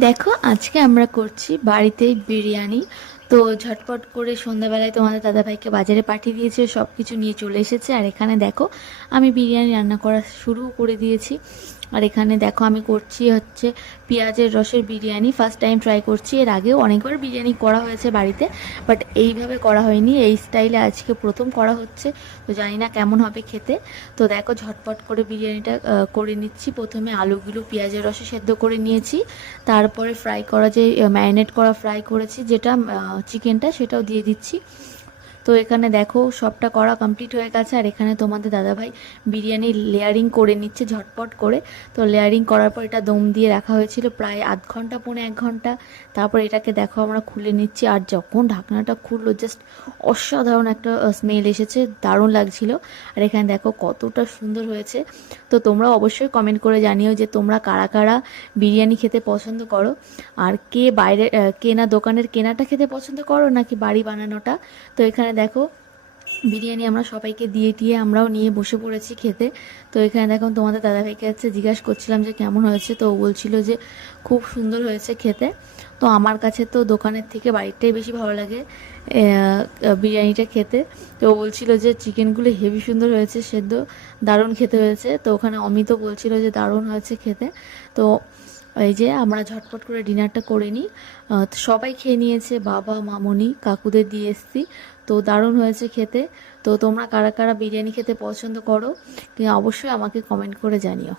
দেখো আজকে আমরা করছি বাড়িতেই বিরিয়ানি। তো ঝটপট করে সন্ধ্যাবেলায় তোমাদের দাদাভাইকে বাজারে পাঠিয়ে দিয়েছে, সব কিছু নিয়ে চলে এসেছে। আর এখানে দেখো আমি বিরিয়ানি রান্না করা শুরু করে দিয়েছি। আর এখানে দেখো আমি করছি হচ্ছে পেঁয়াজের রসের বিরিয়ানি। ফার্স্ট টাইম ট্রাই করছি, এর আগেও অনেকবার বিরিয়ানি করা হয়েছে বাড়িতে, বাট এইভাবে করা হয়নি, এই স্টাইলে আজকে প্রথম করা হচ্ছে। তো জানি না কেমন হবে খেতে। তো দেখো ঝটপট করে বিরিয়ানিটা করে নিচ্ছি। প্রথমে আলুগুলো পেঁয়াজের রসে সেদ্ধ করে নিয়েছি, তারপরে ফ্রাই করা যে ম্যারিনেট করা ফ্রাই করেছি যেটা চিকেনটা, সেটাও দিয়ে দিচ্ছি। তো এখানে দেখো সবটা করা কমপ্লিট হয়ে গেছে। আর এখানে তোমাদের দাদাভাই বিরিয়ানি লেয়ারিং করে নিচ্ছে ঝটপট করে। তো লেয়ারিং করার পর এটা দম দিয়ে রাখা হয়েছিল প্রায় আধ ঘন্টা পৌনে 1 ঘন্টা। তারপর এটাকে দেখো আমরা খুলে নিচ্ছি। আর যখন ঢাকনাটা খুললো জাস্ট অসাধারণ একটা স্মেল এসেছে, দারুণ লাগছিল। আর এখানে দেখো কতটা সুন্দর হয়েছে। তো তোমরা অবশ্যই কমেন্ট করে জানিও যে তোমরা কারা কারা বিরিয়ানি খেতে পছন্দ করো, আর কে বাইরে কেনা দোকানের কেনাটা খেতে পছন্দ করো নাকি বাড়ি বানানোটা। তো এখানে দেখো বিরিয়ানি আমরা সবাইকে দিয়ে টিয়ে আমরাও নিয়ে বসে পড়েছি খেতে। তো এখানে দেখো তোমাদের দাদাভাইকে কাছে জিজ্ঞাসা করছিলাম যে কেমন হয়েছে, তো ও বলছিল যে খুব সুন্দর হয়েছে খেতে। তো আমার কাছে তো দোকানের থেকে বাড়িটাই বেশি ভালো লাগে বিরিয়ানিটা খেতে। তো ও বলছিল যে চিকেনগুলো হেভি সুন্দর হয়েছে, সেদ্ধ দারুণ খেতে হয়েছে। তো ওখানে অমিতও বলছিল যে দারুণ হয়েছে খেতে। তো এই যে আমরা ঝটপট করে ডিনারটা করে নিই। তো সবাই খেয়ে নিয়েছে, বাবা মামনি কাকুদের দিয়ে এসছি। তো দারুণ হয়েছে খেতে। তো তোমরা কারা কারা বিরিয়ানি খেতে পছন্দ করো অবশ্যই আমাকে কমেন্ট করে জানিও।